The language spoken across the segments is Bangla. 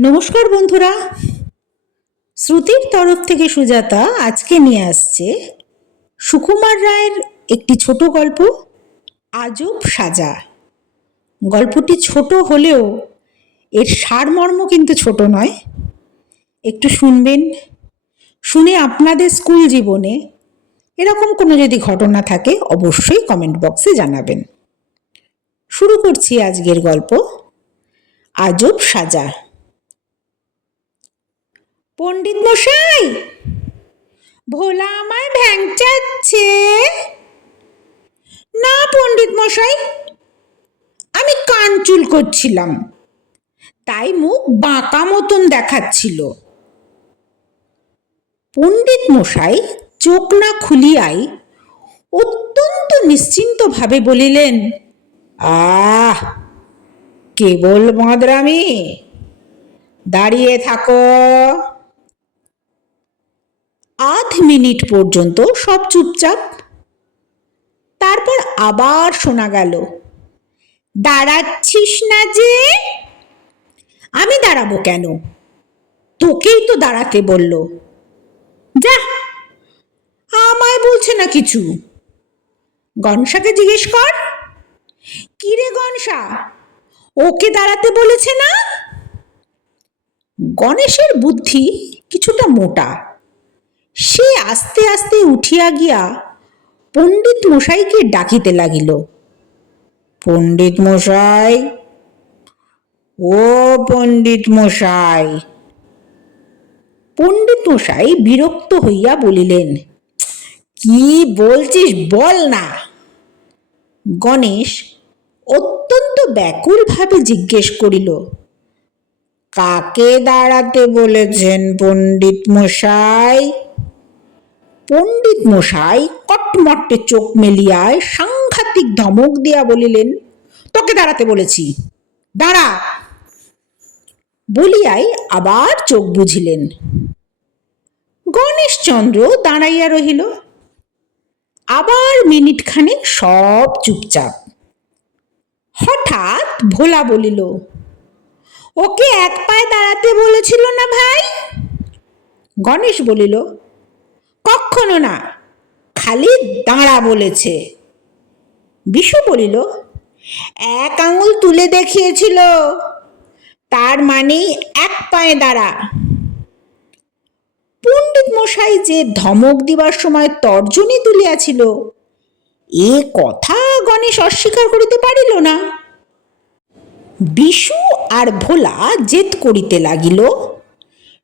নমস্কার বন্ধুরা। শ্রুতির তরফ থেকে সুজাতা আজকে নিয়ে আসছে সুকুমার রায়ের একটি ছোট গল্প, আজব সাজা। গল্পটি ছোট হলেও এর সারমর্ম কিন্তু ছোট নয়। একটু শুনবেন, শুনে আপনাদের স্কুল জীবনে এরকম কোনো যদি ঘটনা থাকে, অবশ্যই কমেন্ট বক্সে জানাবেন। শুরু করছি আজকের গল্প, আজব সাজা। পণ্ডিত মশাই, ভোলা আমায় ভ্যাংচাচ্ছে। না পণ্ডিত মশাই, আমি কান চুল করছিলাম, তাই মুখ বাঁকা মতন দেখাচ্ছিল। পণ্ডিত মশাই চোখ না খুলিয়াই অত্যন্ত নিশ্চিন্তভাবে বলিলেন, আহ, কেবল বাঁদরামি দাঁড়িয়ে থাকো। আধ মিনিট পর্যন্ত সব চুপচাপ। তারপর আবার শোনা গেল, দাঁড়াচ্ছিস না যে? আমি দাঁড়াবো কেন? তোকেই তো দাঁড়াতে বলল। যা, আমায় বলছে না কিছু। গনসাকে জিজ্ঞেস কর। কিরে গনসা, ওকে দাঁড়াতে বলেছে না? গণেশের বুদ্ধি কিছুটা মোটা। আস্তে আস্তে উঠিয়া গিয়া পণ্ডিত মশাইকে ডাকিতে লাগিল। পণ্ডিত মশাই, ও পণ্ডিত মশাই। পণ্ডিত মশাই বিরক্ত হইয়া বলিলেন, কি বলছিস বল না? গণেশ অত্যন্ত ব্যাকুলভাবে জিজ্ঞেস করিল, কাকে দাঁড়াতে বলেছেন পণ্ডিত মশাই? পণ্ডিত মশাই কটমটে চোখ মেলিয়ায় সাংঘাতিক ধমক দিয়া বলিলেন, তোকে দাঁড়াতে বলেছি। দাঁড়া। বলিয়াই আবার চোখ বুঝিলেন। গণেশচন্দ্র দাঁড়াইয়া রহিল। আবার মিনিট খানেক সব চুপচাপ। হঠাৎ ভোলা বলিল, ওকে এক পায়ে দাঁড়াতে বলেছিল না ভাই? গণেশ বলিল কখনো না। খালি দাঁড়া বলেছে। বিশু বলিল, এক আঙুল তুলে দেখিয়েছিল। তার মানেই এক পায়ে দাঁড়া। পণ্ডিত মশাই যে ধমক দিবার সময় তর্জনী তুলিয়াছিল, এ কথা গণেশ অস্বীকার করিতে পারিল না। বিশু আর ভোলা জেদ করিতে লাগিল,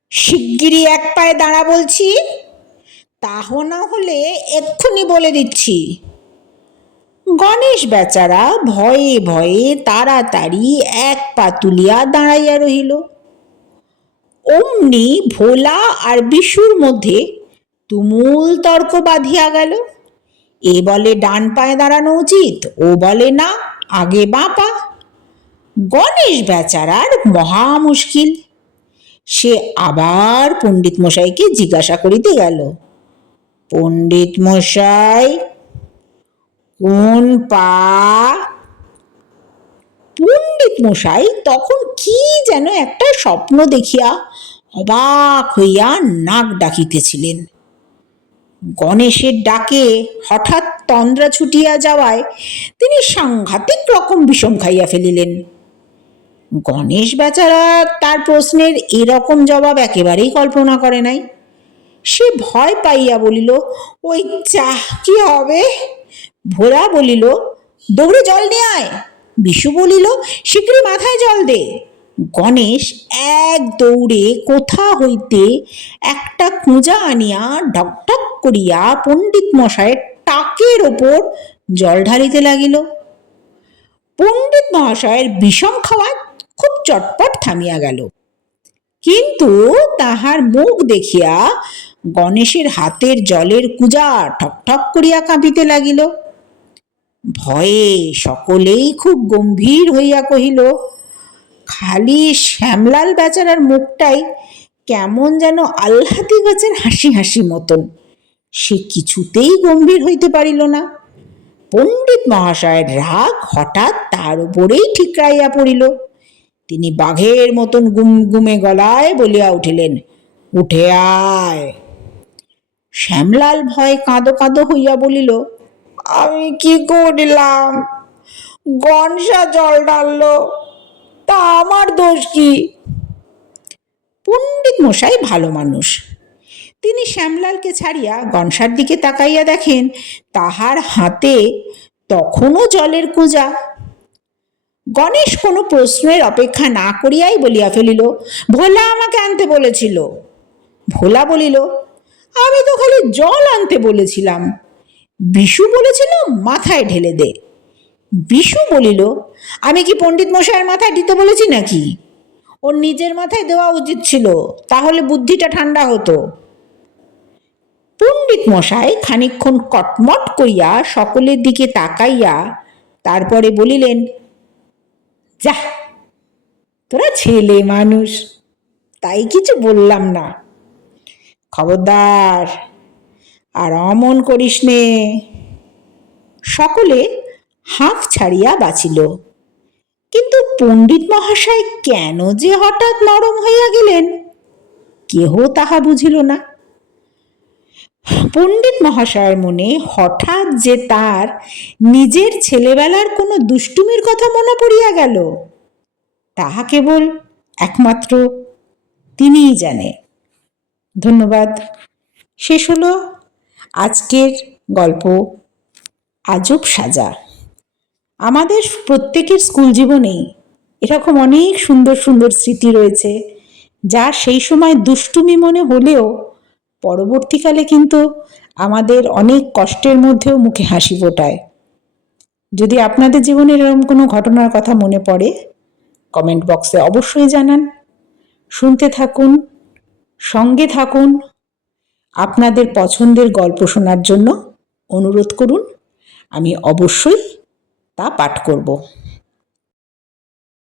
শিগগিরই এক পায়ে দাঁড়া বলছি। তাহ না হলে এক্ষুনি বলে দিচ্ছি। গণেশ বেচারা ভয়ে ভয়ে তাড়াতাড়ি এক পা তুলিয়া দাঁড়াইয়া রহিল। অমনি ভোলা আর বিশুর মধ্যে তুমুল তর্ক বাঁধিয়া গেল। এ বলে ডান পায়ে দাঁড়ানো উচিত, ও বলে না, আগে বাঁ পা। গণেশ বেচারার মহা মুশকিল। সে আবার পণ্ডিত মশাইকে জিজ্ঞাসা করিতে গেল। পণ্ডিত মশাই, কোন পা? পণ্ডিত মশাই, তখন কি যেন একটা স্বপ্ন দেখিয়া অবাক হইয়া নাক ডাকিতেছিলেন। গণেশের ডাকে হঠাৎ তন্দ্রা ছুটিয়া যাওয়ায় তিনি সাংঘাতিক রকম বিষম খাইয়া ফেলিলেন। গণেশ বেচারা তার প্রশ্নের এরকম জবাব একেবারেই কল্পনা করে নাই। সে ভয় পাইয়া বলিল, ওই চাহ কি হবে? ভোলা বলিল, দৌড়ে জল নিয়ে আয়। বিশু বলিল শীঘ্রই মাথায় জল দে। গণেশ এক দৌড়ে কোথা হইতে একটা খুঁজা আনিয়া ঢকঢক করিয়া পণ্ডিত মশায়ের টাকের ওপর জল ঢালিতে লাগিল। পণ্ডিত মহাশয়ের বিষম খাওয়া খুব চটপট থামিয়া গেল। কিন্তু তাহার মুখ দেখিয়া গণেশের হাতের জলের কুজা ঠকঠক করিয়া কাঁপিতে লাগিল। ভয়ে সকলেই খুব গম্ভীর হইয়া কহিল, খালি শ্যামলাল বেচারার মুখটাই কেমন যেন আহ্লাদি গাছের হাসি হাসি মতন। সে কিছুতেই গম্ভীর হইতে পারিল না। পণ্ডিত মহাশয়ের রাগ হঠাৎ তার উপরেই ঠিকরাইয়া পড়িল। তিনি বাঘের মতন গুম গুমে গলায় বলিয়া উঠিলেন, উঠে আয়। শ্যামলাল ভয় কাঁদো কাঁদো হইয়া বলিল, আমি কি করিলাম? গনসা জল ঢাললো তা আমার দোষ কি? পণ্ডিত মশাই ভালো মানুষ। তিনি শ্যামলালকে ছাড়িয়া গনসার দিকে তাকাইয়া দেখেন, তাহার হাতে তখনও জলের কুঁজা। গণেশ কোনো প্রশ্নের অপেক্ষা না করিয়াই বলিয়া ফেলিল, ভোলা আমাকে আনতে বলেছিল। ভোলা বলিল আমি তো খালি জল আনতে বলেছিলাম। বিশু বলেছিল মাথায় ঢেলে দে। বিশু বলিল, আমি কি পণ্ডিত মশাইয়ের মাথায় দিতে বলেছি নাকি? ওর নিজের মাথায় দেওয়া উচিত ছিল, তাহলে বুদ্ধিটা ঠান্ডা হতো। পণ্ডিত মশাই খানিকক্ষণ কটমট করিয়া সকলের দিকে তাকাইয়া তারপরে বলিলেন, যা, তোরা ছেলে মানুষ, তাই কিছু বললাম না। খবরদার। আর অমন করিস নে। সকলে হাঁফ ছাড়িয়া বাঁচিল। কিন্তু পণ্ডিত মহাশয় কেন যে হঠাৎ নরম হইয়া গেলেন, কেহ তাহা বুঝিল না। পণ্ডিত মহাশয়ের মনে হঠাৎ যে তার নিজের ছেলেবেলার কোনো দুষ্টুমির কথা মনে পড়িয়া গেল, তাহা কেবল একমাত্র তিনিই জানে। ধন্যবাদ। শেষ হলো আজকের গল্প আজব সাজা। আমাদের প্রত্যেকের স্কুল জীবনেই এরকম অনেক সুন্দর সুন্দর স্মৃতি রয়েছে, যা সেই সময় দুষ্টুমি মনে হলেও পরবর্তীকালে কিন্তু আমাদের অনেক কষ্টের মধ্যেও মুখে হাসি ফোটায়। যদি আপনাদের জীবনের এরকম কোনো ঘটনার কথা মনে পড়ে কমেন্ট বক্সে অবশ্যই জানান। শুনতে থাকুন সঙ্গে থাকুন। আপনাদের পছন্দের গল্প শোনার জন্য অনুরোধ করুন। আমি অবশ্যই তা পাঠ করব।